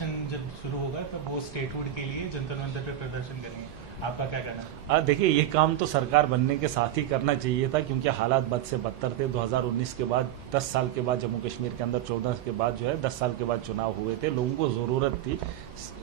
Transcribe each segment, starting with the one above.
Session जब शुरू होगा तब वो स्टेटहुड के लिए जंतर मंतर पे प्रदर्शन करेंगे, आपका क्या कहना है? देखिए, ये काम तो सरकार बनने के साथ ही करना चाहिए था, क्योंकि हालात बद से बदतर थे। 2019 के बाद 10 साल के बाद जम्मू कश्मीर के अंदर 14 के बाद जो है 10 साल के बाद चुनाव हुए थे। लोगों को जरूरत थी,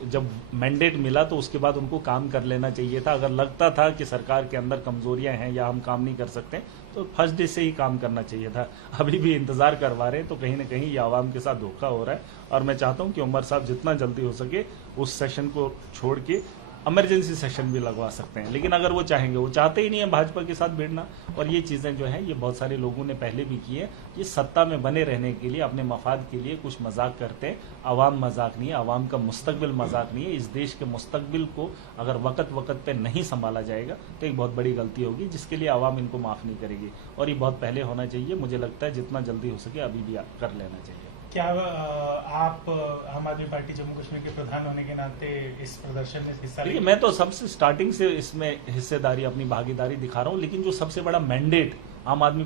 जब मैंडेट मिला तो उसके बाद उनको काम कर लेना चाहिए था। अगर लगता था कि सरकार के अंदर कमजोरियां हैं या हम काम नहीं कर सकते तो फर्स्ट डे से ही काम करना चाहिए था। अभी भी इंतजार करवा रहे हैं तो कहीं ना कहीं ये आवाम के साथ धोखा हो रहा है। और मैं चाहता हूं कि उमर साहब जितना जल्दी हो सके उस सेशन को छोड़ के इमरजेंसी सेशन भी लगवा सकते हैं। लेकिन अगर वो चाहेंगे, वो चाहते ही नहीं है भाजपा के साथ भिड़ना। और ये चीजें जो है ये बहुत सारे लोगों ने पहले भी की है। ये सत्ता में बने रहने के लिए, अपने मफाद के लिए कुछ मजाक करते हैं। आवाम मजाक नहीं है, आवाम का मुस्तकबिल मजाक नहीं है। इस देश के मुस्तकबिल को अगर वक्त वक्त पे नहीं संभाला जाएगा तो एक बहुत बड़ी गलती होगी, जिसके लिए आवाम इनको माफ नहीं करेगी। और ये बहुत पहले होना चाहिए। मुझे लगता है जितना जल्दी हो सके अभी भी कर लेना चाहिए। क्या आप आम आदमी पार्टी जम्मू कश्मीर के प्रधान होने के नाते इस प्रदर्शन में हिस्सा लेंगे? मैं तो सबसे स्टार्टिंग से इसमें हिस्सेदारी, अपनी भागीदारी दिखा रहा हूँ। लेकिन जो सबसे बड़ा मैंडेट आम आदमी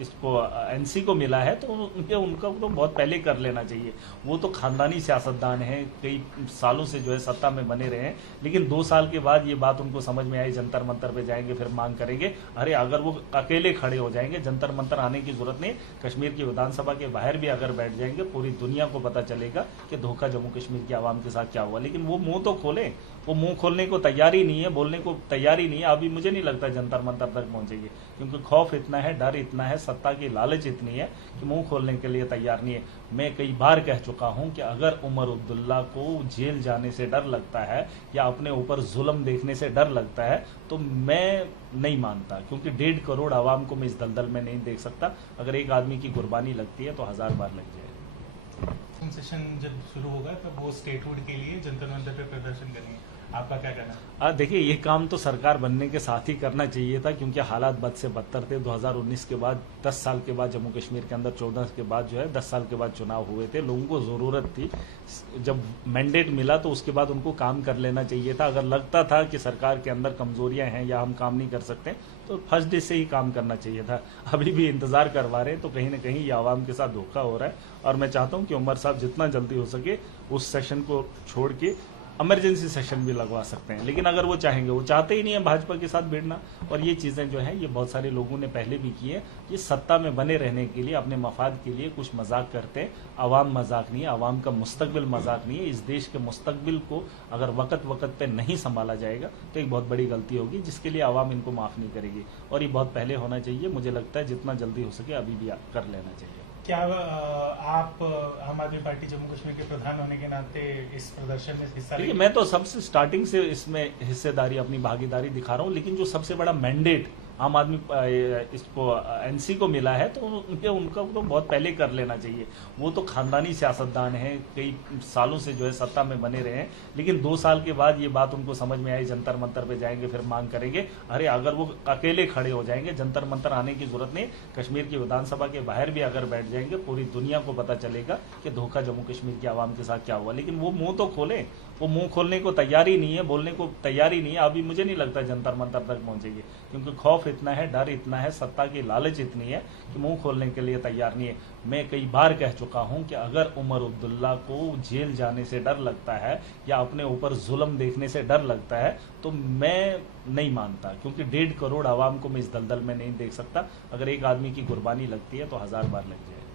इसको एनसी को मिला है तो उनका तो बहुत पहले कर लेना चाहिए। वो तो खानदानी सियासतदान हैं, कई सालों से जो है सत्ता में बने रहे हैं। लेकिन 2 साल के बाद ये बात उनको समझ में आई, जंतर मंतर पे जाएंगे, फिर मांग करेंगे। अरे अगर वो अकेले खड़े हो जाएंगे, जंतर मंतर आने की जरूरत नहीं। कश्मीर की विधानसभा के बाहर भी अगर बैठ जाएंगे, पूरी दुनिया को पता चलेगा कि धोखा जम्मू कश्मीर की आवाम के साथ क्या हुआ। लेकिन वो मुंह तो खोले, वो मुंह खोलने को तैयार ही नहीं है, बोलने को तैयार ही नहीं है। अभी मुझे नहीं लगता जंतर मंतर तक पहुंचेगी, क्योंकि खौफ इतना है, डर इतना है, सत्ता की लालच इतनी है कि मुंह खोलने के लिए तैयार नहीं है। मैं कई बार कह चुका हूं कि अगर उमर अब्दुल्ला को जेल जाने से डर लगता है या अपने ऊपर जुल्म देखने से डर लगता है तो मैं नहीं मानता, क्योंकि 1.5 करोड़ आवाम को मैं इस दलदल में नहीं देख सकता। अगर एक आदमी की कुर्बानी लगती है तो 1000 बार लग जाए। सेशन जब शुरू होगा तब वो स्टेटहुड के लिए जंतर मंतर पे प्रदर्शन करेंगे, आपका क्या कहना है? देखिए, ये काम तो सरकार बनने के साथ ही करना चाहिए था, क्योंकि हालात बद से बदतर थे। 2019 के बाद 10 साल के बाद जम्मू कश्मीर के अंदर 14 के बाद जो है 10 साल के बाद चुनाव हुए थे। लोगों को जरूरत थी, जब मैंडेट मिला तो उसके बाद उनको काम कर लेना चाहिए था। अगर लगता था कि सरकार के अंदर कमजोरियां हैं या हम काम नहीं कर सकते तो फर्स्ट डे से ही काम करना चाहिए था। अभी भी इंतजार करवा रहे हैं तो कहीं ना कहीं ये आवाम के साथ धोखा हो रहा है। और मैं चाहता हूं कि उमर साहब जितना जल्दी हो सके उस सेशन को छोड़ के इमरजेंसी सेशन भी लगवा सकते हैं। लेकिन अगर वो चाहेंगे, वो चाहते ही नहीं है भाजपा के साथ भिड़ना। और ये चीजें जो है ये बहुत सारे लोगों ने पहले भी की है। ये सत्ता में बने रहने के लिए, अपने मफाद के लिए कुछ मजाक करते हैं। आवाम मजाक नहीं है, आवाम का मुस्तकबिल मजाक नहीं है। इस देश के मुस्तकबिल को अगर वक्त वक्त पे नहीं संभाला जाएगा तो एक बहुत बड़ी गलती होगी, जिसके लिए आवाम इनको माफ नहीं करेगी। और ये बहुत पहले होना चाहिए। मुझे लगता है जितना जल्दी हो सके अभी भी कर लेना चाहिए। क्या आप आम आदमी पार्टी जम्मू कश्मीर के प्रधान होने के नाते इस प्रदर्शन में हिस्सा लेंगे? मैं तो सबसे स्टार्टिंग से इसमें हिस्सेदारी, अपनी भागीदारी दिखा रहा हूँ। लेकिन जो सबसे बड़ा मैंडेट आम आदमी इसको एनसी को मिला है तो उनका तो बहुत पहले कर लेना चाहिए। वो तो खानदानी सियासतदान हैं, कई सालों से जो है सत्ता में बने रहे हैं। लेकिन 2 साल के बाद ये बात उनको समझ में आई, जंतर मंतर पे जाएंगे, फिर मांग करेंगे। अरे अगर वो अकेले खड़े हो जाएंगे, जंतर मंतर आने की जरूरत नहीं। कश्मीर की विधानसभा के बाहर भी अगर बैठ जाएंगे, पूरी दुनिया को पता चलेगा कि धोखा जम्मू कश्मीर की आवाम के साथ क्या हुआ। लेकिन वो मुंह तो खोले, वो मुंह खोलने को तैयार ही नहीं है, बोलने को तैयार ही नहीं है। अभी मुझे नहीं लगता जंतर मंतर तक पहुंचेगी, क्योंकि खौफ इतना है, डर इतना है, सत्ता की लालच इतनी है कि मुंह खोलने के लिए तैयार नहीं है। मैं कई बार कह चुका हूं कि अगर उमर अब्दुल्ला को जेल जाने से डर लगता है या अपने ऊपर जुल्म देखने से डर लगता है तो मैं नहीं मानता, क्योंकि 1.5 करोड़ आवाम को मैं इस दलदल में नहीं देख सकता। अगर एक आदमी की कुर्बानी लगती है तो 1000 बार लग जाए।